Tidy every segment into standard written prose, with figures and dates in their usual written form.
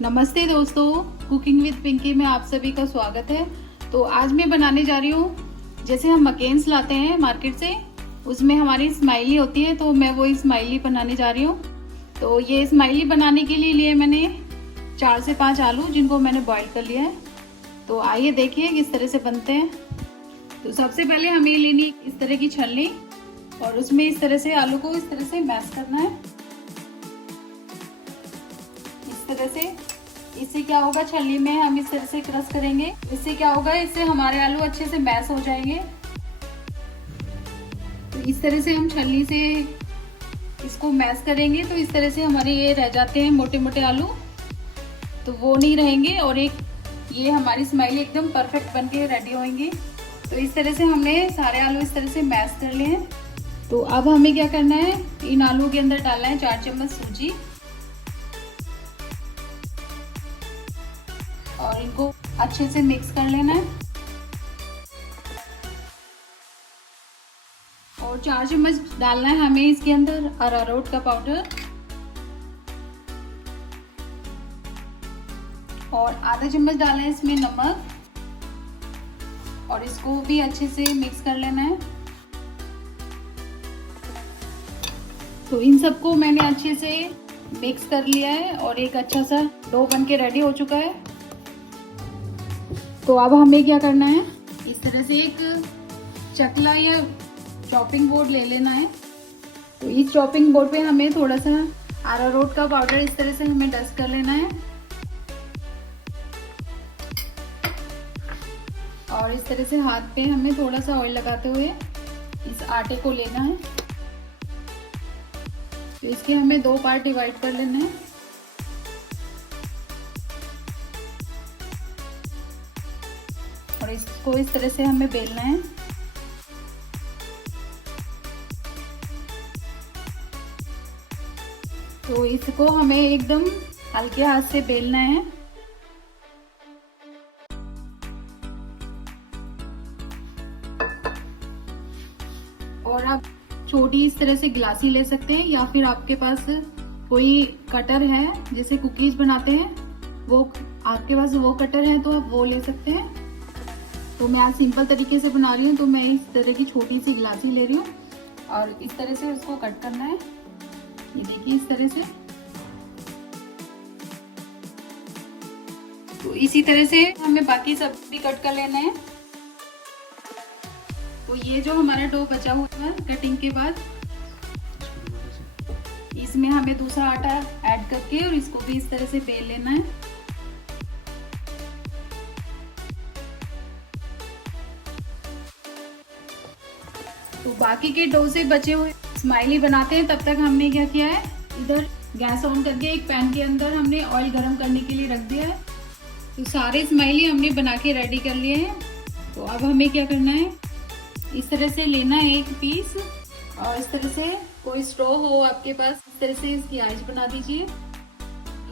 नमस्ते दोस्तों, cooking with Pinky में आप सभी का स्वागत है। तो आज मैं बनाने जा रही हूँ, जैसे हम मकेन्स लाते हैं मार्केट से, उसमें हमारी स्माइली होती है, तो मैं वो स्माइली बनाने जा रही हूँ। तो ये स्माइली बनाने के लिए मैंने 4 से 5 आलू जिनको मैंने बॉईल कर लिया है। तो आइए देखिए किस तरह से बनते हैं। तो सबसे पहले हमें लेनी इस तरह की छलनी और उसमें इस तरह से आलू को इस तरह से मैश करना है, इस तरह से। इससे क्या होगा, छलनी में हम इस तरह से क्रश करेंगे, इससे क्या होगा, इससे हमारे आलू अच्छे से मैश हो जाएंगे। तो इस तरह से हम छलनी से इसको मैश करेंगे, तो इस तरह से हमारे ये रह जाते हैं मोटे मोटे आलू, तो वो नहीं रहेंगे और एक ये हमारी स्माइली एकदम परफेक्ट बन के रेडी होंगी। तो इस तरह से हमने सारे आलू इस तरह से मैश कर लिए हैं। तो अब हमें क्या करना है, इन आलू के अंदर डालना है 4 चम्मच सूजी और इनको अच्छे से मिक्स कर लेना है। और 4 चम्मच डालना है हमें इसके अंदर अरारोट का पाउडर और आधा चम्मच डालना है इसमें नमक और इसको भी अच्छे से मिक्स कर लेना है। तो इन सबको मैंने अच्छे से मिक्स कर लिया है और एक अच्छा सा डो बन के रेडी हो चुका है। तो अब हमें क्या करना है, इस तरह से एक चकला या चॉपिंग बोर्ड ले लेना है। तो इस चॉपिंग बोर्ड पे हमें थोड़ा सा अरारोट का पाउडर इस तरह से हमें डस्ट कर लेना है और इस तरह से हाथ पे हमें थोड़ा सा ऑयल लगाते हुए इस आटे को लेना है। तो इसके हमें 2 पार्ट डिवाइड कर लेना है और इसको इस तरह से हमें बेलना है। तो इसको हमें एकदम हल्के हाथ से बेलना है। और आप छोटी इस तरह से गिलासी ले सकते हैं या फिर आपके पास कोई कटर है, जैसे कुकीज बनाते हैं वो, आपके पास वो कटर है तो आप वो ले सकते हैं। तो मैं आज सिंपल तरीके से बना रही हूँ, तो मैं इस तरह की छोटी सी गिलासी ले रही हूँ और इस तरह से उसको कट करना है। ये देखिए इस तरह से। तो इसी तरह से हमें बाकी सब भी कट कर लेना है। तो ये जो हमारा डो बचा हुआ है कटिंग के बाद, इसमें हमें दूसरा आटा ऐड करके और इसको भी इस तरह से बेल लेना है। तो बाकी के डो से बचे हुए स्माइली बनाते हैं, तब तक हमने क्या किया है, इधर गैस ऑन करके एक पैन के अंदर हमने ऑयल गरम करने के लिए रख दिया है। तो सारे स्माइली हमने बना के रेडी कर लिए हैं। तो अब हमें क्या करना है, इस तरह से लेना है एक पीस और इस तरह से कोई स्ट्रॉ हो आपके पास, इस तरह से इसकी आइज बना दीजिए।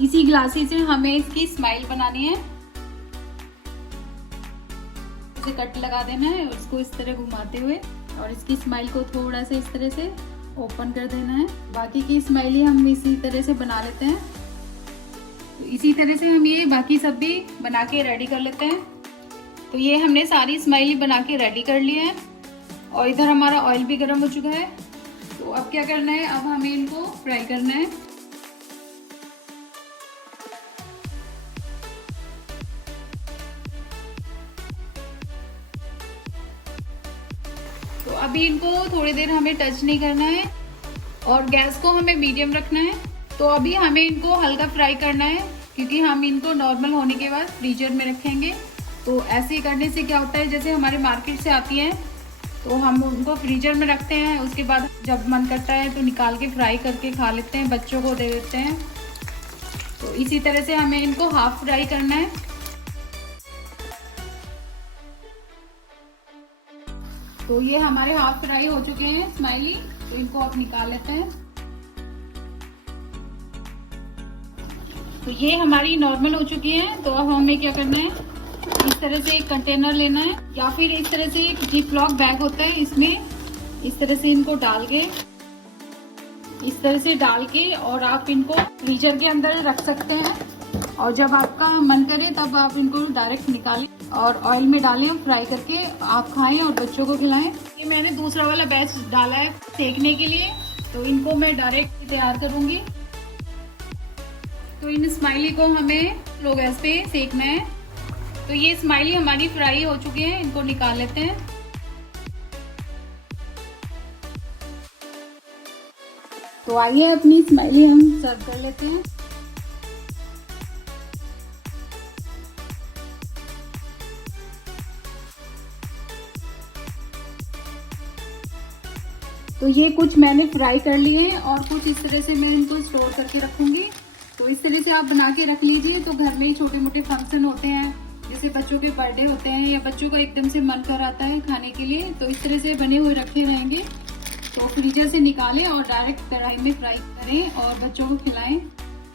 इसी गिलासी से हमें इसकी स्माइल बनानी है। इसे कट लगा देना है और इसको इस तरह घुमाते हुए और इसकी स्माइल को थोड़ा सा इस तरह से ओपन कर देना है। बाकी की स्माइली हम इसी तरह से बना लेते हैं। तो इसी तरह से हम ये बाकी सब भी बना के रेडी कर लेते हैं। तो ये हमने सारी स्माइली बना के रेडी कर ली है और इधर हमारा ऑयल भी गर्म हो चुका है। तो अब क्या करना है, अब हमें इनको फ्राई करना है। तो अभी इनको थोड़ी देर हमें टच नहीं करना है और गैस को हमें मीडियम रखना है। तो अभी हमें इनको हल्का फ्राई करना है, क्योंकि हम इनको नॉर्मल होने के बाद फ्रीजर में रखेंगे। तो ऐसे करने से क्या होता है, जैसे हमारे मार्केट से आती है तो हम उनको फ्रीजर में रखते हैं, उसके बाद जब मन करता है तो निकाल के फ्राई करके खा लेते हैं, बच्चों को दे देते हैं। तो इसी तरह से हमें इनको हाफ फ्राई करना है। तो ये हमारे हाफ फ्राई हो चुके हैं स्माइली, तो इनको अब निकाल लेते हैं। तो ये हमारी नॉर्मल हो चुकी है। तो अब हमें क्या करना है, इस तरह से एक कंटेनर लेना है या फिर इस तरह से एक जिपलॉक बैग होता है, इसमें इस तरह से इनको डाल के इस तरह से डाल के और आप इनको फ्रीजर के अंदर रख सकते हैं। और जब आपका मन करे तब आप इनको डायरेक्ट निकालें और ऑयल में डालें, फ्राई करके आप खाएं और बच्चों को खिलाएं। ये मैंने दूसरा वाला बैच डाला है सेकने के लिए, तो इनको मैं डायरेक्ट तैयार करूंगी। तो इन स्माइली को हमें स्लो गैस पे सेकना है। तो ये स्माइली हमारी फ्राई हो चुके हैं, इनको निकाल लेते हैं। तो आइए अपनी स्माइली हम सर्व कर लेते हैं। तो ये कुछ मैंने फ्राई कर लिए हैं और कुछ इस तरह से मैं इनको स्टोर करके रखूंगी। तो इस तरह से आप बना के रख लीजिए। तो घर में ही छोटे मोटे फंक्शन होते हैं, जैसे बच्चों के बर्थडे होते हैं या बच्चों का एकदम से मन कर आता है खाने के लिए, तो इस तरह से बने हुए रखे रहेंगे। तो फ्रीजर से निकालें और डायरेक्ट कढ़ाई में फ्राई करें और बच्चों को खिलाएं।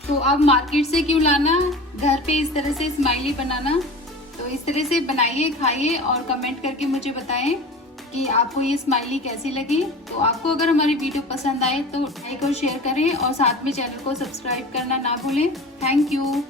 तो अब मार्केट से क्यों लाना, घर पे इस तरह से स्माइली बनाना। तो इस तरह से बनाइए, खाइए और कमेंट करके मुझे बताएं कि आपको ये स्माइली कैसी लगी। तो आपको अगर हमारी वीडियो पसंद आए तो लाइक और शेयर करें और साथ में चैनल को सब्सक्राइब करना ना भूलें। Thank you.